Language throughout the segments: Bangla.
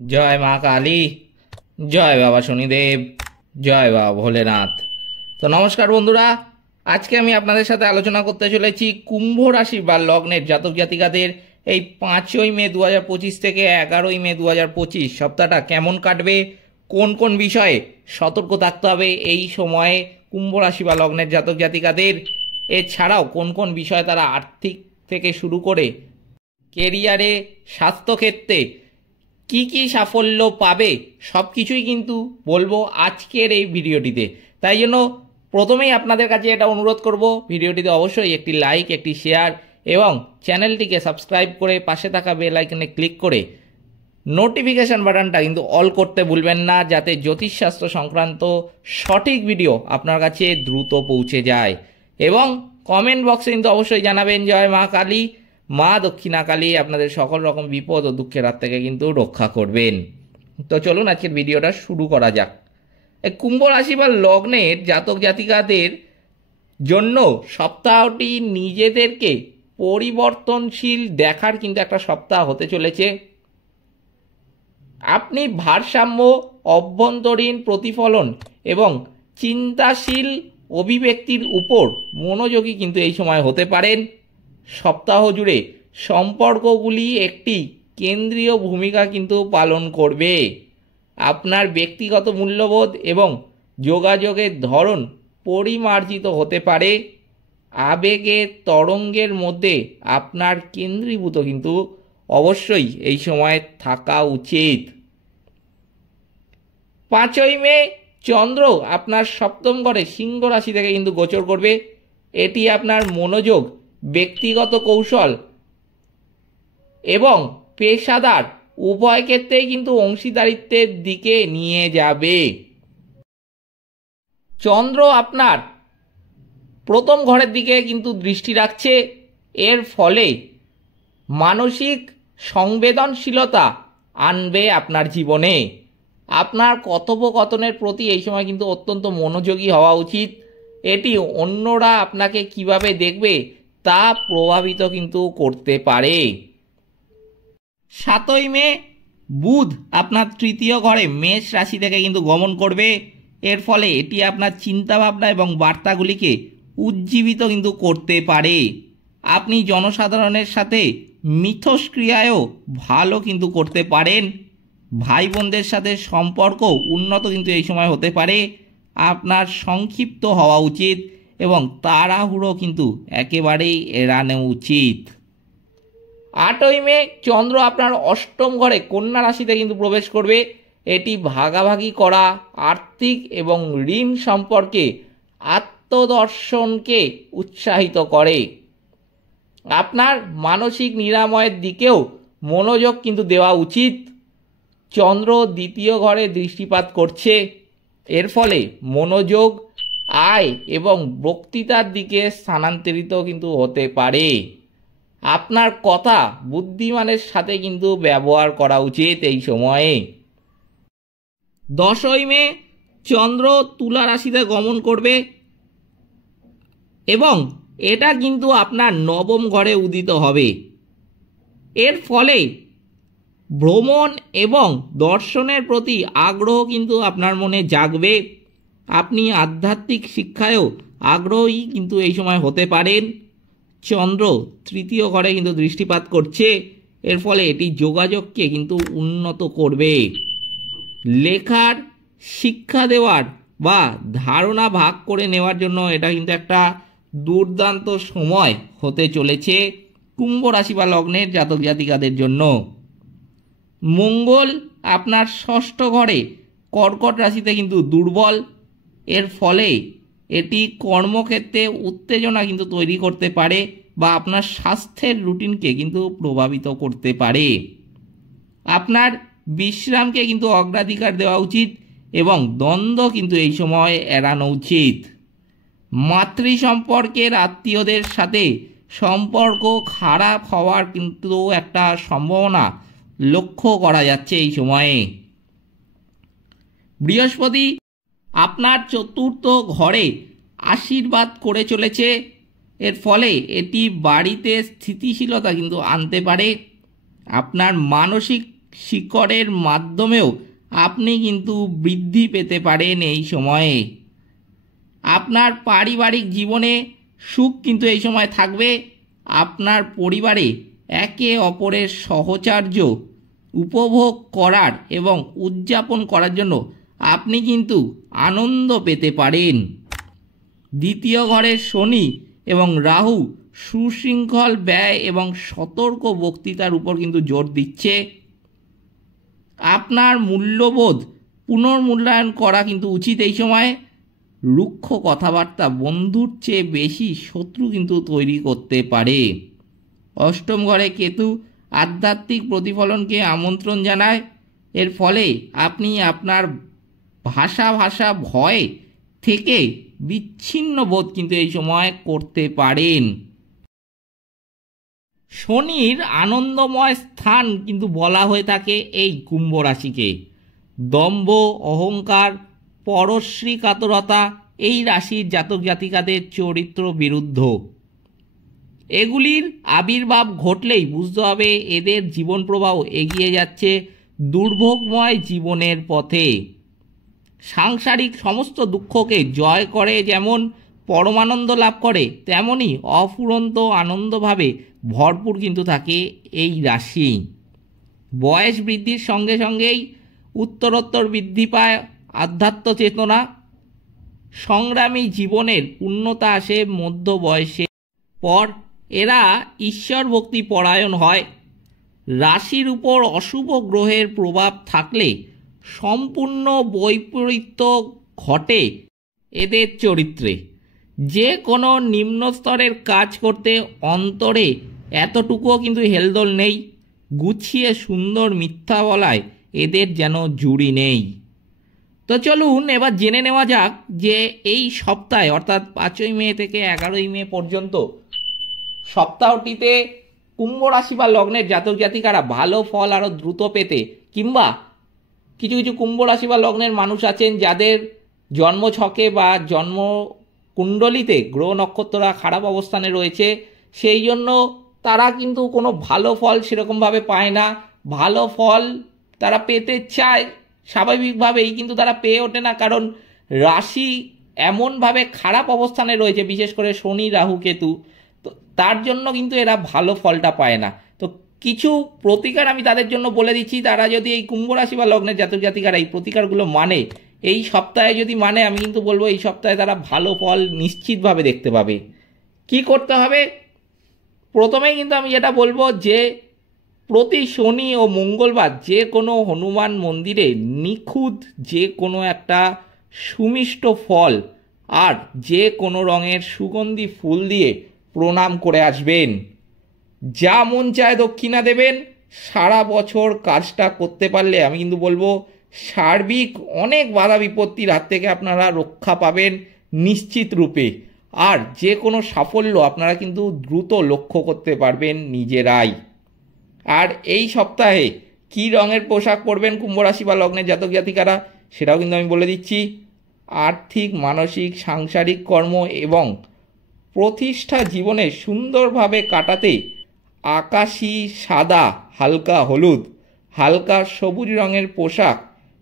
জয় মা কালী, জয় বাবা শনিদেব, জয় বাবা ভোলেনাথ। তো নমস্কার বন্ধুরা, আজকে আমি আপনাদের সাথে আলোচনা করতে চলেছি কুম্ভ রাশি বা লগ্নের জাতক জাতিকাদের এই 5ই মে 2025 থেকে 11ই মে 2025 সপ্তাহটা কেমন কাটবে, কোন কোন বিষয়ে সতর্ক থাকতে হবে এই সময়ে কুম্ভ রাশি বা লগ্নের জাতক জাতিকাদের, এছাড়াও কোন কোন বিষয়ে তারা আর্থিক থেকে শুরু করে কেরিয়ারে, স্বাস্থ্যক্ষেত্রে কি কি সাফল্য পাবে সব কিছুই কিন্তু বলবো আজকের এই ভিডিওটিতে। তাই জন্য প্রথমেই আপনাদের কাছে এটা অনুরোধ করব, ভিডিওটিতে অবশ্যই একটি লাইক, একটি শেয়ার এবং চ্যানেলটিকে সাবস্ক্রাইব করে পাশে থাকা বেল আইকনে ক্লিক করে নোটিফিকেশান বাটনটা কিন্তু অল করতে ভুলবেন না, যাতে জ্যোতিষশাস্ত্র সংক্রান্ত সঠিক ভিডিও আপনার কাছে দ্রুত পৌঁছে যায়। এবং কমেন্ট বক্সে কিন্তু অবশ্যই জানাবেন জয় মা কালী, মা দক্ষিণা কালী আপনাদের সকল রকম বিপদ ও দুঃখের হাত থেকে কিন্তু রক্ষা করবেন। তো চলুন আজকের ভিডিওটা শুরু করা যাক। এই কুম্ভ রাশি বা লগ্নের জাতক জাতিকাদের জন্য সপ্তাহটি নিজেদেরকে পরিবর্তনশীল দেখার কিন্তু একটা সপ্তাহ হতে চলেছে। আপনি ভারসাম্য, অভ্যন্তরীণ প্রতিফলন এবং চিন্তাশীল অভিব্যক্তির উপর মনোযোগী কিন্তু এই সময় হতে পারেন। সপ্তাহ জুড়ে সম্পর্কগুলি একটি কেন্দ্রীয় ভূমিকা কিন্তু পালন করবে। আপনার ব্যক্তিগত মূল্যবোধ এবং যোগাযোগের ধরন পরিমার্জিত হতে পারে। আবেগের তরঙ্গের মধ্যে আপনার কেন্দ্রীভূত কিন্তু অবশ্যই এই সময় থাকা উচিত। 5ই মে চন্দ্র আপনার সপ্তম ঘরে সিংহ রাশি থেকে কিন্তু গোচর করবে। এটি আপনার মনোযোগ, ব্যক্তিগত কৌশল এবং পেশাদার উভয় ক্ষেত্রেই কিন্তু অংশীদারিত্বের দিকে নিয়ে যাবে। চন্দ্র আপনার প্রথম ঘরের দিকে কিন্তু দৃষ্টি রাখছে, এর ফলে মানসিক সংবেদনশীলতা আনবে আপনার জীবনে। আপনার কথোপকথনের প্রতি এই সময় কিন্তু অত্যন্ত মনোযোগী হওয়া উচিত। এটি অন্যরা আপনাকে কিভাবে দেখবে তা প্রভাবিত কিন্তু করতে পারে। 7ই মে বুধ আপনার তৃতীয় ঘরে মেষ রাশি থেকে কিন্তু গমন করবে। এর ফলে এটি আপনার চিন্তাভাবনা এবং বার্তাগুলিকে উজ্জীবিত কিন্তু করতে পারে। আপনি জনসাধারণের সাথে মিথস্ক্রিয়ায়ও ভালো কিন্তু করতে পারেন। ভাই বোনদের সাথে সম্পর্ক উন্নত কিন্তু এই সময় হতে পারে। আপনার সংক্ষিপ্ত হওয়া উচিত এবং তাড়াহুড়ো কিন্তু একেবারেই এড়ানো উচিত। 8ই মে চন্দ্র আপনার অষ্টম ঘরে কন্যা রাশিতে কিন্তু প্রবেশ করবে। এটি ভাগাভাগি করা, আর্থিক এবং ঋণ সম্পর্কে আত্মদর্শনকে উৎসাহিত করে। আপনার মানসিক নিরাময়ের দিকেও মনোযোগ কিন্তু দেওয়া উচিত। চন্দ্র দ্বিতীয় ঘরে দৃষ্টিপাত করছে, এর ফলে মনোযোগ, আয় এবং বক্তৃতার দিকে স্থানান্তরিত কিন্তু হতে পারে। আপনার কথা বুদ্ধিমানের সাথে কিন্তু ব্যবহার করা উচিত এই সময়ে। 10ই মে চন্দ্র তুলা রাশিতে গমন করবে এবং এটা কিন্তু আপনার নবম ঘরে উদিত হবে। এর ফলে ভ্রমণ এবং দর্শনের প্রতি আগ্রহ কিন্তু আপনার মনে জাগবে। আপনি আধ্যাত্মিক শিক্ষায়ও আগ্রহী কিন্তু এই সময় হতে পারেন। চন্দ্র তৃতীয় ঘরে কিন্তু দৃষ্টিপাত করছে, এর ফলে এটি যোগাযোগকে কিন্তু উন্নত করবে। লেখার, শিক্ষা দেওয়ার বা ধারণা ভাগ করে নেওয়ার জন্য এটা কিন্তু একটা দুর্দান্ত সময় হতে চলেছে কুম্ভ রাশি বা লগ্নের জাতক জাতিকাদের জন্য। মঙ্গল আপনার ষষ্ঠ ঘরে কর্কট রাশিতে কিন্তু দুর্বল, এর ফলে এটি কর্মক্ষেত্রে উত্তেজনা কিন্তু তৈরি করতে পারে বা আপনার স্বাস্থ্যের রুটিনকে কিন্তু প্রভাবিত করতে পারে। আপনার বিশ্রামকে কিন্তু অগ্রাধিকার দেওয়া উচিত এবং দ্বন্দ্ব কিন্তু এই সময় এড়ানো উচিত। মাতৃ সম্পর্কের আত্মীয়দের সাথে সম্পর্ক খারাপ হওয়ার কিন্তু একটা সম্ভাবনা লক্ষ্য করা যাচ্ছে এই সময়ে। বৃহস্পতি আপনার চতুর্থ ঘরে আশীর্বাদ করে চলেছে, এর ফলে এটি বাড়িতে স্থিতিশীলতা কিন্তু আনতে পারে। আপনার মানসিক শিকড়ের মাধ্যমেও আপনি কিন্তু বৃদ্ধি পেতে পারেন এই সময়ে। আপনার পারিবারিক জীবনে সুখ কিন্তু এই সময় থাকবে। আপনার পরিবারে একে অপরের সহচর্য উপভোগ করার এবং উদযাপন করার জন্য আপনি কিন্তু আনন্দ পেতে পারেন। দ্বিতীয় ঘরের শনি এবং রাহু সুশৃঙ্খল ব্যয় এবং সতর্ক বক্তৃতার উপর কিন্তু জোর দিচ্ছে। আপনার মূল্যবোধ পুনর্মূল্যায়ন করা কিন্তু উচিত এই সময়। রুক্ষ কথাবার্তা বন্ধুর চেয়ে বেশি শত্রু কিন্তু তৈরি করতে পারে। অষ্টম ঘরে কেতু আধ্যাত্মিক প্রতিফলনকে আমন্ত্রণ জানায়। এর ফলে আপনি আপনার ভাষা ভয় থেকে বিচ্ছিন্ন বোধ কিন্তু এই সময় করতে পারেন। শনির আনন্দময় স্থান কিন্তু বলা হয়ে থাকে এই কুম্ভ রাশিকে। দম্ভ, অহংকার, পরশ্রী কাতরতা এই রাশির জাতক জাতিকাদের চরিত্র বিরুদ্ধ। এগুলির আবির্ভাব ঘটলেই বুঝতে হবে এদের জীবন প্রবাহ এগিয়ে যাচ্ছে দুর্ভোগময় জীবনের পথে। সাংসারিক সমস্ত দুঃখকে জয় করে যেমন পরমানন্দ লাভ করে, তেমনি অফুরন্ত আনন্দভাবে ভরপুর কিন্তু থাকে এই রাশি। বয়স বৃদ্ধির সঙ্গে সঙ্গেই উত্তরোত্তর বৃদ্ধি পায় আধ্যাত্ম চেতনা। সংগ্রামী জীবনের পূর্ণতা আসে মধ্য বয়সের পর। এরা ঈশ্বর ভক্তি পরায়ণ হয়। রাশির উপর অশুভ গ্রহের প্রভাব থাকলে সম্পূর্ণ বৈপরীত্য ঘটে এদের চরিত্রে। যে কোনো নিম্ন স্তরের কাজ করতে অন্তরে এতটুকুও কিন্তু হেলদোল নেই। গুছিয়ে সুন্দর মিথ্যা বলায় এদের যেন জুড়ি নেই। তো চলুন এবার জেনে নেওয়া যাক যে এই সপ্তাহে অর্থাৎ 5ই মে থেকে 11ই মে পর্যন্ত সপ্তাহটিতে কুম্ভ রাশি বা লগ্নের জাতক জাতিকারা ভালো ফল আরও দ্রুত পেতে, কিংবা কিছু কিছু কুম্ভ রাশি বা লগ্নের মানুষ আছেন যাদের জন্মছকে বা জন্ম কুণ্ডলিতে গ্রহ নক্ষত্ররা খারাপ অবস্থানে রয়েছে, সেই জন্য তারা কিন্তু কোনো ভালো ফল সেরকমভাবে পায় না। ভালো ফল তারা পেতে চায় স্বাভাবিকভাবেই, কিন্তু তারা পেয়ে ওঠে না, কারণ রাশি এমনভাবে খারাপ অবস্থানে রয়েছে, বিশেষ করে শনি রাহু কেতু। তো তার জন্য কিন্তু এরা ভালো ফলটা পায় না। তো কিছু প্রতিকার আমি তাদের জন্য বলে দিচ্ছি। তারা যদি এই কুম্ভ রাশি বা লগ্নের জাতক জাতিকারা এই প্রতিকারগুলো মানে, এই সপ্তাহে যদি মানে, আমি কিন্তু বলবো এই সপ্তাহে তারা ভালো ফল নিশ্চিতভাবে দেখতে পাবে। কি করতে হবে? প্রথমেই কিন্তু আমি যেটা বলবো যে প্রতি শনি ও মঙ্গলবার যে কোনো হনুমান মন্দিরে নিখুঁত যে কোনো একটা সুমিষ্ট ফল আর যে কোনো রঙের সুগন্ধি ফুল দিয়ে প্রণাম করে আসবেন। যা মন চায় দক্ষিণা দেবেন। সারা বছর কাজটা করতে পারলে আমি কিন্তু বলবো সার্বিক অনেক বাধা বিপত্তির হাত থেকে আপনারা রক্ষা পাবেন নিশ্চিত রূপে। আর যে কোনো সাফল্য আপনারা কিন্তু দ্রুত লক্ষ্য করতে পারবেন নিজেরাই। আর এই সপ্তাহে কী রঙের পোশাক পরবেন কুম্ভ রাশি বা লগ্নের জাতক জাতিকারা সেটাও কিন্তু আমি বলে দিচ্ছি। আর্থিক, মানসিক, সাংসারিক কর্ম এবং প্রতিষ্ঠা জীবনে সুন্দরভাবে কাটাতে আকাশি, সাদা, হালকা হলুদ, হালকা সবুজ রঙের পোশাক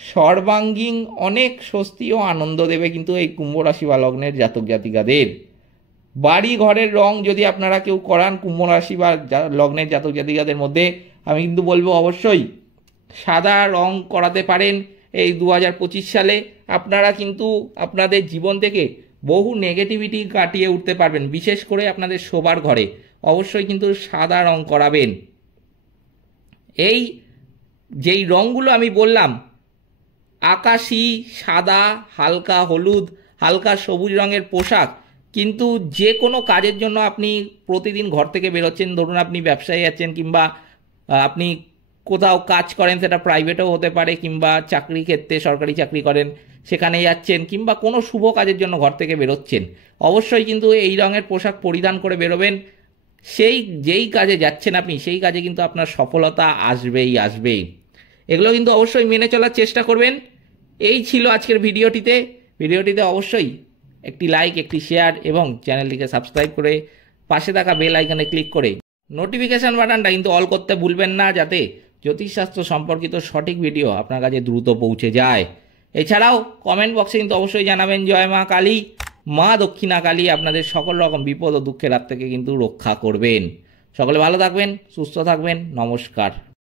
সর্বাঙ্গীন অনেক স্বস্তি ও আনন্দ দেবে কিন্তু এই কুম্ভ রাশি বা লগ্নের জাতক জাতিকাদের। বাড়ি ঘরের রং যদি আপনারা কেউ করান কুম্ভ রাশি বা লগ্নের জাতক জাতিকাদের মধ্যে, আমি কিন্তু বলবো অবশ্যই সাদা রং করাতে পারেন। এই 2025 সালে আপনারা কিন্তু আপনাদের জীবন থেকে বহু নেগেটিভিটি কাটিয়ে উঠতে পারবেন। বিশেষ করে আপনাদের শোবার ঘরে অবশ্যই কিন্তু সাদা রং করাবেন। এই যেই রঙগুলো আমি বললাম, আকাশি, সাদা, হালকা হলুদ, হালকা সবুজ রঙের পোশাক, কিন্তু যে কোনো কাজের জন্য আপনি প্রতিদিন ঘর থেকে বেরোচ্ছেন, ধরুন আপনি ব্যবসায় যাচ্ছেন কিংবা আপনি কোথাও কাজ করেন, সেটা প্রাইভেটও হতে পারে, কিংবা চাকরি ক্ষেত্রে সরকারি চাকরি করেন সেখানে যাচ্ছেন, কিংবা কোনো শুভ কাজের জন্য ঘর থেকে বেরোচ্ছেন, অবশ্যই কিন্তু এই রঙের পোশাক পরিধান করে বেরোবেন। যেই কাজে যাচ্ছেন আপনি সেই কাজে কিন্তু আপনার সফলতা আসবেই আসবে। এগুলো কিন্তু অবশ্যই মেনে চলার চেষ্টা করবেন। এই ছিল আজকের ভিডিওটিতে অবশ্যই একটি লাইক, একটি শেয়ার এবং চ্যানেলটিকে সাবস্ক্রাইব করে পাশে থাকা বেল আইকনে ক্লিক করে নোটিফিকেশান বাটনটা কিন্তু অল করতে ভুলবেন না, যাতে জ্যোতিষশাস্ত্র সম্পর্কিত সঠিক ভিডিও আপনার কাছে দ্রুত পৌঁছে যায়। এছাড়াও কমেন্ট বক্সে কিন্তু অবশ্যই জানাবেন জয় মা কালী। মা দক্ষিণা কালী আপনাদের সকল রকম বিপদ ও দুঃখের হাত থেকে কিন্তু রক্ষা করবেন। সকলে ভালো থাকবেন, সুস্থ থাকবেন। নমস্কার।